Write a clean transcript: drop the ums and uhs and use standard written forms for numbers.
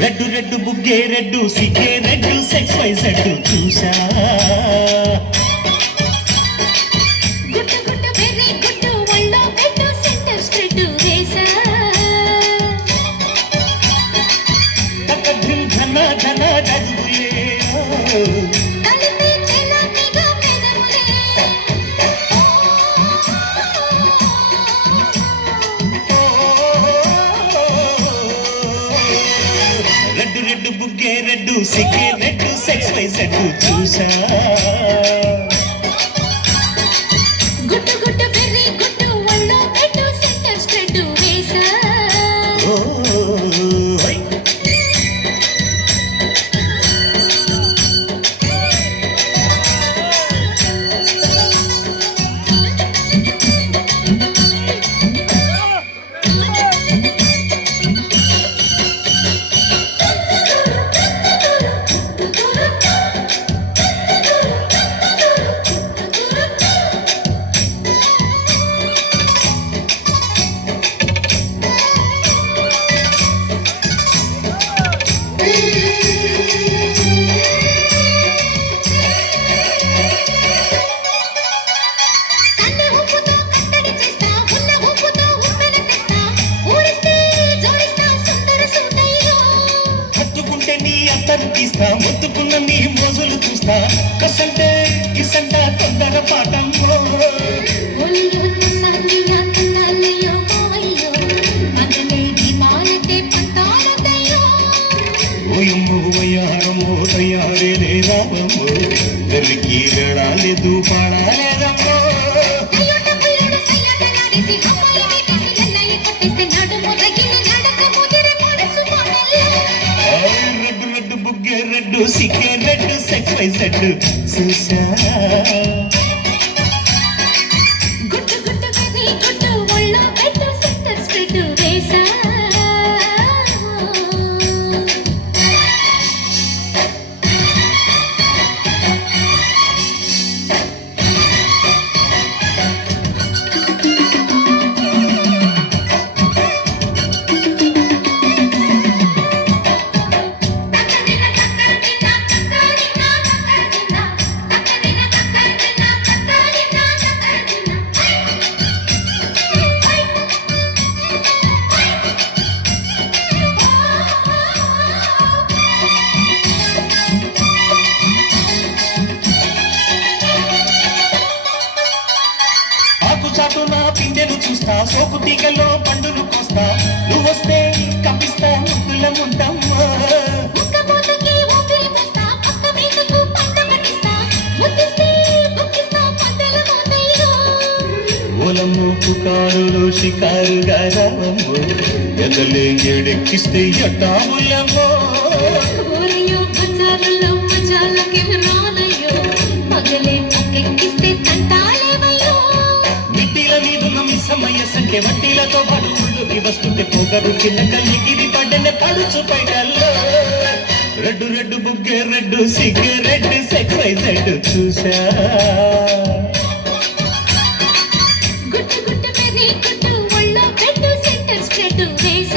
red red బుగ్గే red సిగ్గే red sex why Z చూసా గుట్టు గుట్టు వెర్రి గుట్టు ఒళ్ళో పెట్టు సెంటర్ స్ప్రెడ్ వేసా తకధిం ఘన ఘన డగులే కలిపి చెలపిగా పెదవులే రెడ్డు రెడ్డు బుగ్గే రెడ్డు సిగ్గే రెడ్డు సెక్స్ వై జెడ్ చూసా గుట్టు గుట్టు వెర్రి గుట్టు ఒళ్ళో పెట్టు సెంటర్ స్ప్రెడ్ వేసా తీస్తా ముత్తుకున్న నీ మోజులు చూస్తా కసంటే కిసంట తొందర పాటంలో ఓయమ్మో వయ్యారమ్మో తయారే రావమ్మో వెర్రికి వేడాలేదు పాడాలేదమ్మో రెడ్డు సిగ్గే రెడ్డు సెక్స్ వై జెడ్ చూసా గుట్టు గుట్టు వెర్రి గుట్టు ఒళ్ళో పెట్టు సెంటర్ స్ప్రెడ్ వేసా చాటు నా పిండెను చూస్తా సోపు తీగలో పండును కోస్తా నువ్వొస్తే కప్పిస్తా ముద్దుల ముంటమ్మా ఓలమ్ము పుకారులు షికారుగా రావమ్మో ఎదలే ఏడెక్కిస్తే ఎట్టాములమ్మో సమయసంటే వడ్డీలతో పాటు ఊళ్ళోకి వస్తుంటే పొగరు కింద కలిగిరి పడ్డనే పడుచు పైడల్లో రెడ్డు రెడ్డు బుగ్గే రెడ్డు సిగ్గే రెడ్డు సెక్స్ వై జెడ్ చూసా గుట్టు గుట్టు వెర్రి గుట్టు ఒళ్ళో పెట్టు సెంటర్ స్ప్రెడ్ వేసా